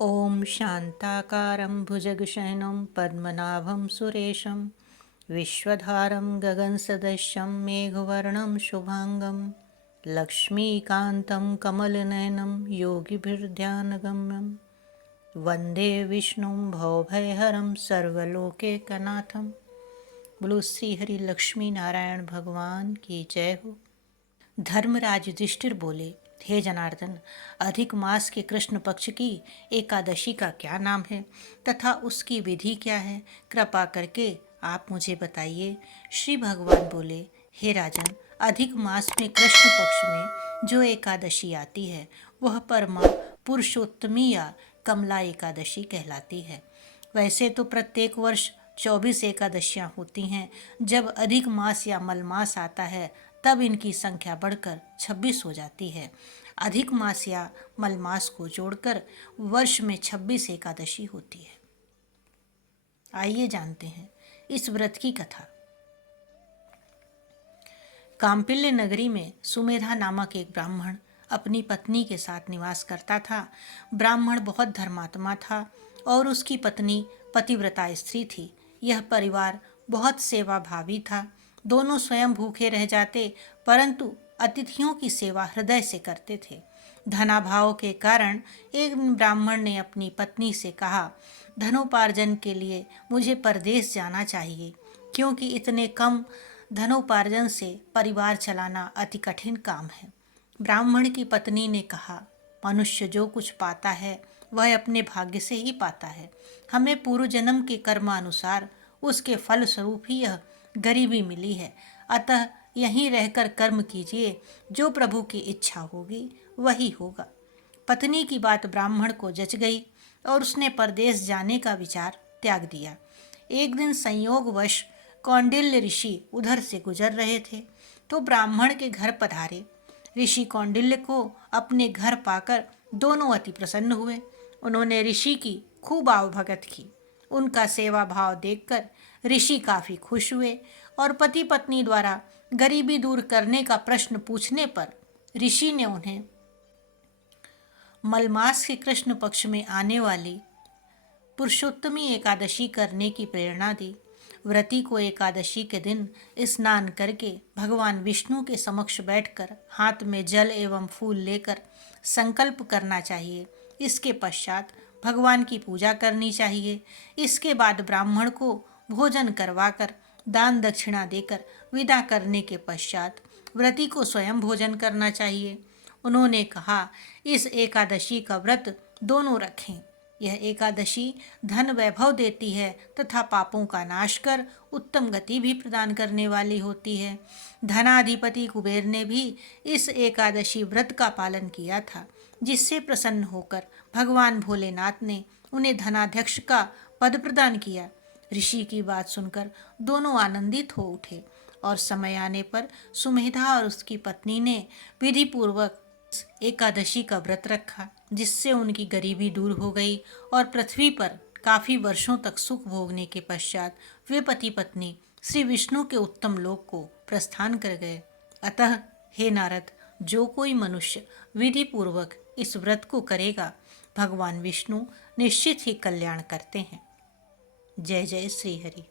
ॐ शान्ताकारं भुजगशयनं पद्मनाभं सुरेशं विश्वधारं गगनसदृशं मेघवर्णं शुभांगं लक्ष्मीकान्तं कमलनयनं योगिभिर्ध्यानगम्यं वन्दे विष्णुं भवभयहरं सर्वलोकैकनाथं। बोलो श्री हरि लक्ष्मी नारायण भगवान की जय हो। धर्मराज युधिष्ठिर बोले, हे जनार्दन, अधिक मास के कृष्ण पक्ष की एकादशी का क्या नाम है तथा उसकी विधि क्या है? कृपा करके आप मुझे बताइए। श्री भगवान बोले, हे राजन, अधिक मास में कृष्ण पक्ष में जो एकादशी आती है वह परमा पुरुषोत्तमी या कमला एकादशी कहलाती है। वैसे तो प्रत्येक वर्ष 24 एकादशियां होती हैं। जब अधिक मास या मलमास आता है तब इनकी संख्या बढ़कर 26 हो जाती है। अधिक मास या मलमास को जोड़कर वर्ष में 26 एकादशी होती है। आइए जानते हैं इस व्रत की कथा। काम्पिल्य नगरी में सुमेधा नामक एक ब्राह्मण अपनी पत्नी के साथ निवास करता था। ब्राह्मण बहुत धर्मात्मा था और उसकी पत्नी पतिव्रता स्त्री थी। यह परिवार बहुत सेवाभावी था। दोनों स्वयं भूखे रह जाते परंतु अतिथियों की सेवा हृदय से करते थे। धनाभाव के कारण एक ब्राह्मण ने अपनी पत्नी से कहा, धनोपार्जन के लिए मुझे परदेश जाना चाहिए, क्योंकि इतने कम धनोपार्जन से परिवार चलाना अति कठिन काम है। ब्राह्मण की पत्नी ने कहा, मनुष्य जो कुछ पाता है वह अपने भाग्य से ही पाता है। हमें पूर्व जन्म के कर्मानुसार उसके फल स्वरूप ही यह गरीबी मिली है। अतः यहीं रहकर कर्म कीजिए, जो प्रभु की इच्छा होगी वही होगा। पत्नी की बात ब्राह्मण को जच गई और उसने परदेश जाने का विचार त्याग दिया। एक दिन संयोगवश कौंडिल्य ऋषि उधर से गुजर रहे थे तो ब्राह्मण के घर पधारे। ऋषि कौंडिल्य को अपने घर पाकर दोनों अति प्रसन्न हुए। उन्होंने ऋषि की खूब आवभगत की। उनका सेवा भाव देखकर ऋषि काफी खुश हुए और पति पत्नी द्वारा गरीबी दूर करने का प्रश्न पूछने पर ऋषि ने उन्हें मलमास के कृष्ण पक्ष में आने वाली पुरुषोत्तमी एकादशी करने की प्रेरणा दी। व्रती को एकादशी के दिन स्नान करके भगवान विष्णु के समक्ष बैठकर हाथ में जल एवं फूल लेकर संकल्प करना चाहिए। इसके पश्चात भगवान की पूजा करनी चाहिए। इसके बाद ब्राह्मण को भोजन करवाकर दान दक्षिणा देकर विदा करने के पश्चात व्रती को स्वयं भोजन करना चाहिए। उन्होंने कहा, इस एकादशी का व्रत दोनों रखें। यह एकादशी धन वैभव देती है तथा पापों का नाश कर उत्तम गति भी प्रदान करने वाली होती है। धनाधिपति कुबेर ने भी इस एकादशी व्रत का पालन किया था, जिससे प्रसन्न होकर भगवान भोलेनाथ ने उन्हें धनाध्यक्ष का पद प्रदान किया। ऋषि की बात सुनकर दोनों आनंदित हो उठे और समय आने पर सुमेधा और उसकी पत्नी ने विधि पूर्वक एकादशी का व्रत रखा, जिससे उनकी गरीबी दूर हो गई और पृथ्वी पर काफी वर्षों तक सुख भोगने के पश्चात वे पति पत्नी श्री विष्णु के उत्तम लोक को प्रस्थान कर गए। अतः हे नारद, जो कोई मनुष्य विधि पूर्वक इस व्रत को करेगा, भगवान विष्णु निश्चित ही कल्याण करते हैं। जय जय श्री हरि।